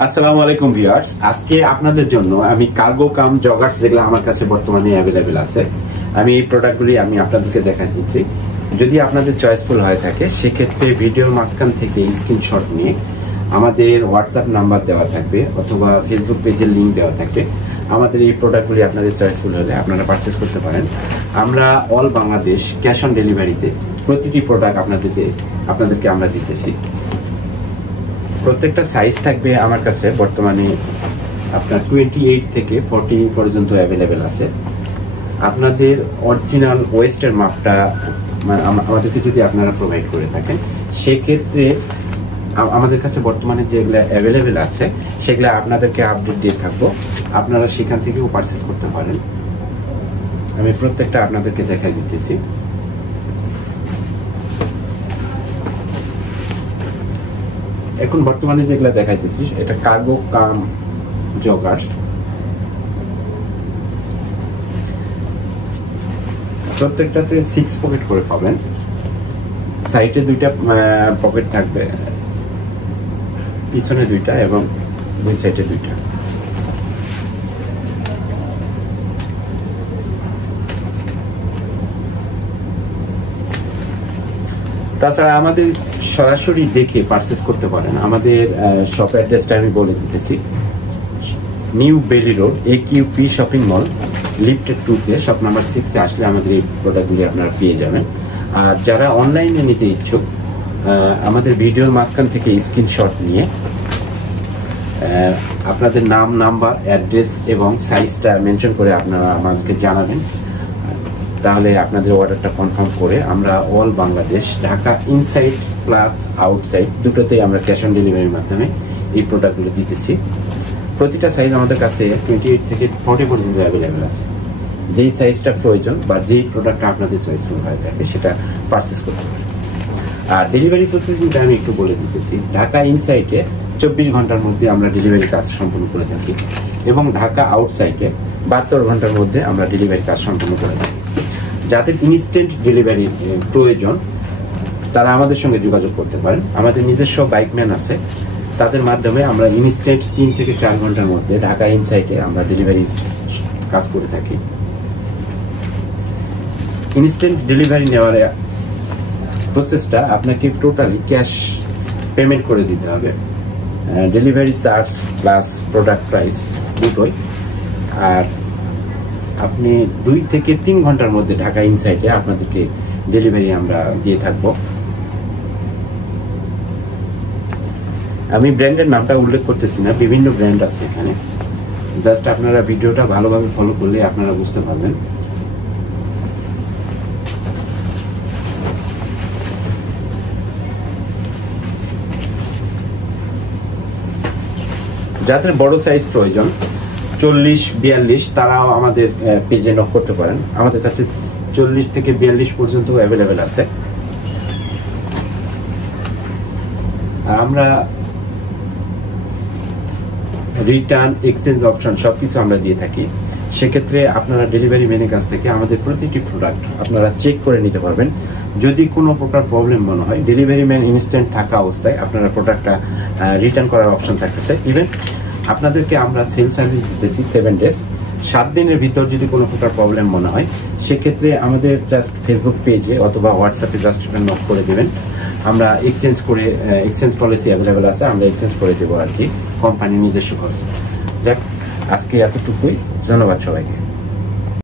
আসসালামু আলাইকুম ভিউয়ার্স, আজকে আপনাদের জন্য আমি কার্গো কাম জগার্স যেগুলো আমার কাছে বর্তমানে অ্যাভেলেবেল আছে, আমি এই প্রোডাক্টগুলি আমি আপনাদেরকে দেখাচ্ছি। যদি আপনাদের চয়েসফুল হয়ে থাকে সেক্ষেত্রে ভিডিওর মাঝখান থেকে স্ক্রিনশট নিয়ে আমাদের হোয়াটসঅ্যাপ নাম্বার দেওয়া থাকবে অথবা ফেসবুক পেজের লিঙ্ক দেওয়া থাকবে। আমাদের এই প্রোডাক্টগুলি আপনাদের চয়েসফুল হলে আপনারা পারচেস করতে পারেন। আমরা অল বাংলাদেশ ক্যাশ অন ডেলিভারিতে প্রতিটি প্রোডাক্ট আপনাদেরকে আমরা দিতেছি। প্রত্যেকটা সাইজ থাকবে আমার কাছে বর্তমানে আপনার 28 থেকে 40 পর্যন্ত অ্যাভেলেবেল আছে। আপনাদের অরিজিনাল ওয়েস্টের মাপটা আমাদেরকে যদি আপনারা প্রোভাইড করে থাকেন সেক্ষেত্রে আমাদের কাছে বর্তমানে যেগুলো অ্যাভেলেবেল আছে সেগুলো আপনাদেরকে আপডেট দিয়ে থাকবো, আপনারা সেখান থেকেও পারচেস করতে পারেন। আমি প্রত্যেকটা আপনাদেরকে দেখাই দিতেছি। এখন বর্তমানে যেগুলো দেখাইতেছি এটা কার্গো কাম জগার্স। প্রত্যেকটাতে 6 পকেট করে পাবেন, সাইডে 2টা পকেট থাকবে, পিছনে 2টা এবং দুই সাইডে 2টা। তাছাড়া আমাদের সরাসরি দেখে পারচেস করতে পারেন। আমাদের শপ অ্যাড্রেসটা আমি বলে দিতেছি। New Bailey Road AQP shopping mall lifted 2-তে শপ নাম্বার 6-এ আসলে আমাদের এই প্রোডাক্টগুলি আপনারা পেয়ে যাবেন। আর যারা অনলাইনে নিতে ইচ্ছুক আমাদের ভিডিওর মাঝখান থেকে স্ক্রিনশট নিয়ে আপনাদের নাম, নাম্বার, অ্যাড্রেস এবং সাইজটা মেনশন করে আপনারা আমাকে জানাবেন। তাহলে আপনাদের অর্ডারটা কনফার্ম করে আমরা all Bangladesh Dhaka inside plus outside দুটোতেই আমরা ক্যাশ অন ডেলিভারির মাধ্যমে এই প্রোডাক্টগুলো দিতেছি। প্রতিটা সাইজ আমাদের কাছে 28 থেকে 40 পর্যন্ত অ্যাভেলেবেল আছে। যেই সাইজটা প্রয়োজন বা যেই প্রোডাক্টটা আপনাদের চয়েসফুল হয়ে থাকে সেটা পারচেস করতে পারেন। আর ডেলিভারি প্রসেসিংটা আমি একটু বলে দিতেছি। ঢাকা ইনসাইডে 24 ঘন্টার মধ্যে আমরা ডেলিভারি কাজ সম্পন্ন করে থাকি এবং ঢাকা আউটসাইডে 72 ঘন্টার মধ্যে আমরা ডেলিভারি কাজ সম্পন্ন করে থাকি। যাদের ইনস্ট্যান্ট ডেলিভারি প্রয়োজন তারা আমাদের সঙ্গে যোগাযোগ করতে পারেন। আমাদের নিজস্ব বাইকম্যান আছে, তাদের মাধ্যমে আমরা ইনস্ট্যান্ট 3 থেকে 4 ঘন্টার মধ্যে ঢাকা ইনসাইডে আমরা ডেলিভারি কাজ করে থাকি। ইনস্ট্যান্ট ডেলিভারি নেওয়ার প্রসেসটা আপনাকে টোটালি ক্যাশ পেমেন্ট করে দিতে হবে। Delivery charge plus product price দুটোই। আর আপনি 2 থেকে 3 ঘন্টার মধ্যে ঢাকা ইনসাইডে আপনাদেরকে ডেলিভারি আমরা দিয়ে থাকবো। আমি ব্র্যান্ডের নামটা উল্লেখ করতেছি না, বিভিন্ন ব্র্যান্ড আছে এখানে। জাস্ট আপনারা ভিডিওটা ভালোভাবে ফলো করলে আপনারা বুঝতে পারবেন। যাদের বড় সাইজ প্রয়োজন 40-42 তারাও আমাদের পেজে নক করতে পারেন। আমাদের কাছে 40 থেকে 42 পর্যন্ত অ্যাভেলেবেল আছে। আর আমরা রিটার্ন, এক্সচেঞ্জ অপশন সবকিছু আমরা দিয়ে থাকি। সেক্ষেত্রে আপনারা ডেলিভারি ম্যানের কাছ থেকে আমাদের প্রতিটি প্রোডাক্ট আপনারা চেক করে নিতে পারবেন। যদি কোনো প্রকার প্রবলেম মনে হয় ডেলিভারি ম্যান ইনস্ট্যান্ট থাকা অবস্থায় আপনারা প্রোডাক্টটা রিটার্ন করার অপশন থাকতেছে। ইভেন আপনাদেরকে আমরা সেল সার্ভিস দিতেছি 7 ডেজ। 7 দিনের ভিতর যদি কোনো প্রকার প্রবলেম মনে হয় সেক্ষেত্রে আমাদের জাস্ট ফেসবুক পেজে অথবা হোয়াটসঅ্যাপে জাস্ট একটা নক করে দেবেন। আমরা এক্সচেঞ্জ পলিসি অ্যাভেলেবেল আছে, আমরা এক্সচেঞ্জ করে দেবো আর কি, কোম্পানির নিজস্ব খরচ। যাক, আজকে এতটুকুই। ধন্যবাদ সবাইকে।